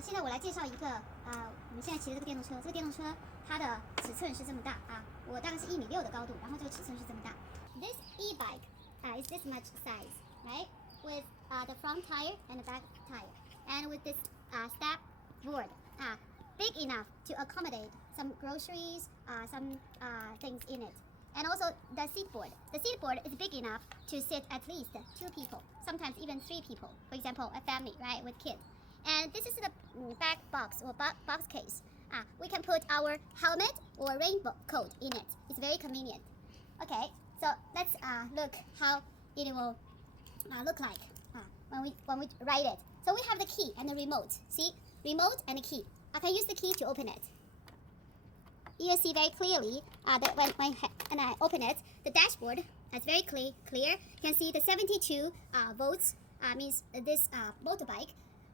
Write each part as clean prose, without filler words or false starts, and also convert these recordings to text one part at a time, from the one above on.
现在我来介绍一个我们现在骑的这个电动车，这个电动车它的尺寸是这么大啊，我大概是1.6米的高度，然后这个尺寸是这么大。This e-bike is this much size, right? With the front tire and the back tire, and with this step board, big enough to accommodate some groceries, some things in it. And also the seat board. The seat board is big enough to sit at least 2 people, sometimes even 3 people. For example, a family, right, with kids. And this is the back box or box case. We can put our helmet or raincoat in it. It's very convenient. Okay, so let's look how it will look like when we ride it. So we have the key and the remote. See, remote and the key. I can use the key to open it. You see very clearly that when I open it, the dashboard is very clear. You can see the 72 volts means this motorbike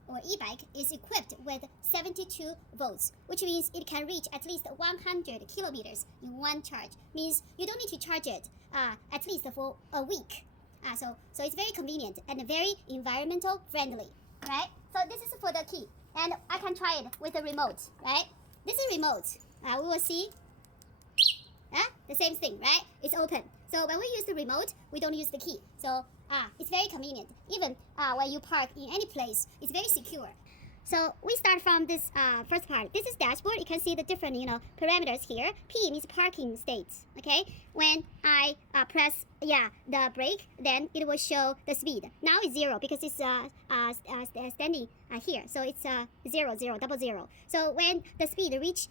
or e-bike is equipped with 72 volts, which means it can reach at least 100 kilometers in one charge. Means you don't need to charge it at least for a week. So it's very convenient and very environmental friendly, right? So this is for the key, and I can try it with the remote, right? This is remote. We will see the same thing, right? It's open. So when we use the remote, we don't use the key. So it's very convenient. Even when you park in any place, it's very secure. So we start from this first part. This is dashboard. You can see the different, parameters here. P means parking states. Okay. When I press the brake, then it will show the speed. Now it's 0 because it's standing here. So it's 0, 0, 0. So when the speed reach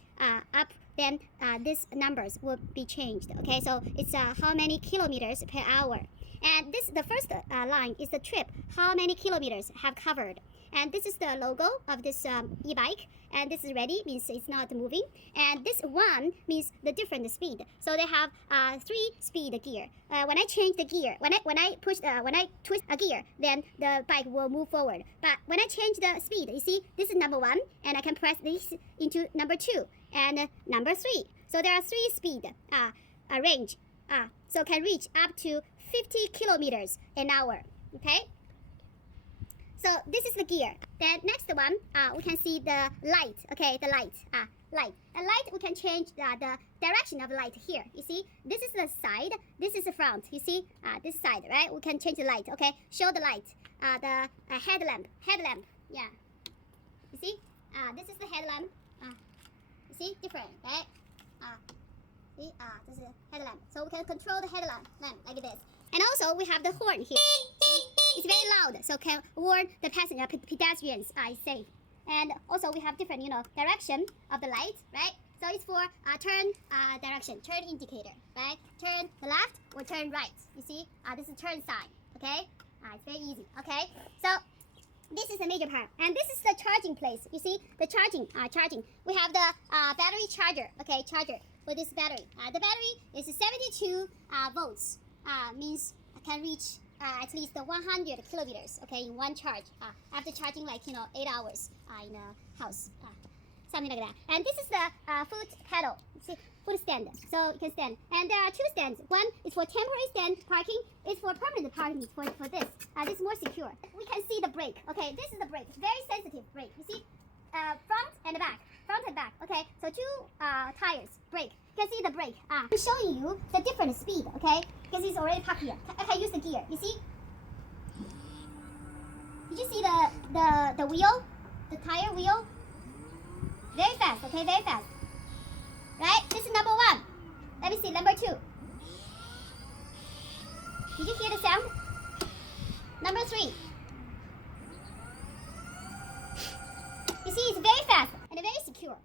up, then these numbers will be changed. Okay. So it's how many kilometers per hour. And the first line is the trip. How many kilometers have covered. And this is the logo of this e-bike, and this is ready, means it's not moving, and this 1 means the different speed. So they have 3 speed gear. When I change the gear, when I twist a gear, then the bike will move forward. But when I change the speed, you see, this is number 1, and I can press this into number 2 and number 3. So there are 3 speed range. So can reach up to 50 kilometers an hour. Okay. So this is the gear. Then next one, we can see the light. Okay, the light. Light. A light, we can change the direction of light here. You see, this is the side. This is the front. You see, this side, right? We can change the light. Okay, show the light. The headlamp. Headlamp. Yeah. You see, this is the headlamp. You see, different, right? See, this is the headlamp. So we can control the headlamp like this. And also we have the horn here. It's very loud, so can warn the pedestrians is safe. And also we have different, direction of the light, right? So it's for turn direction, turn indicator, right? Turn the left or turn right. You see, this is turn sign. Okay, it's very easy. Okay, so this is the major part, and this is the charging place. You see, the charging. We have the battery charger. Okay, charger for this battery. The battery is 72 volts. Means I can reach at least 100 kilometers, okay, in one charge, after charging 8 hours in a house, something like that. And this is the foot pedal, see, foot stand, so you can stand. And there are 2 stands. One is for temporary stand parking, it's for permanent parking, for this. This is more secure. We can see the brake, okay, this is the brake, very sensitive brake, you see, front and back, okay, so 2 tires, brake. You can see the brake. I'm showing you the different speed, okay? Because it's already parked here. I can use the gear. You see? Did you see the wheel? The tire wheel? Very fast, okay? Very fast. Right? This is number 1. Let me see, number 2. Did you hear the sound? Number 3. You see, it's very fast and very secure.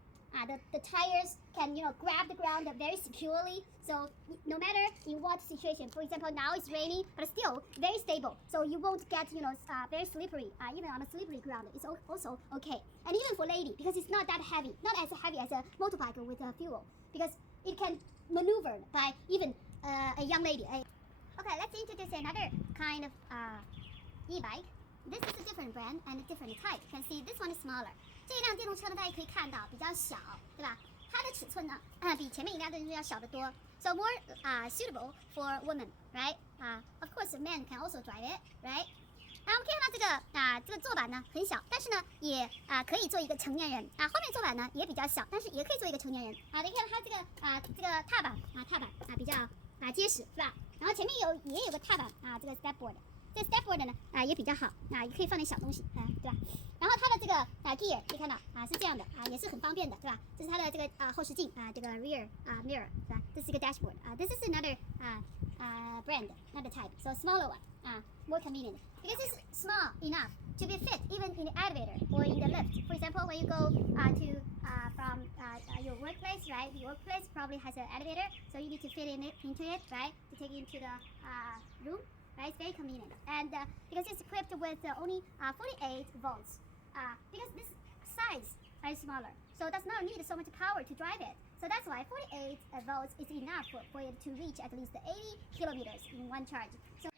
The tires can, grab the ground very securely. So no matter in what situation, for example, now it's raining, but still very stable. So you won't get, very slippery. Even on a slippery ground, it's also okay. And even for lady, because it's not that heavy, not as heavy as a motorbike with fuel, because it can maneuver by even a young lady. Okay, let's introduce another kind of e-bike. This is a different brand and a different type. You can see this one is smaller. 这辆电动车呢，大家可以看到比较小，对吧？它的尺寸呢，比前面一辆电动车要小得多。So more suitable for women, right? Of course, men can also drive it, right? 我们可以看到这个坐板呢很小，但是呢也可以做一个成年人后面坐板呢也比较小，但是也可以做一个成年人你看它这个踏板比较结实是吧？然后前面也有个踏板这个 stepboard。这 stepboard 呢也比较好也可以放点小东西对吧？然后它的这个gear 可以看到是这样的也是很方便的对吧？这是它的这个后视镜这个 rear mirror 是吧？这是一个 dashboard this is another brand another type so smaller one more convenient because it's small enough to be fit even in the elevator or in the lift. For example, when you go to from your workplace, right? Your workplace probably has an elevator, so you need to fit into it, right? To take it into the room. Right, it's very convenient, and because it's equipped with only 48 volts, because this size is smaller, so it does not need so much power to drive it. So that's why 48 volts is enough for it to reach at least 80 kilometers in one charge. So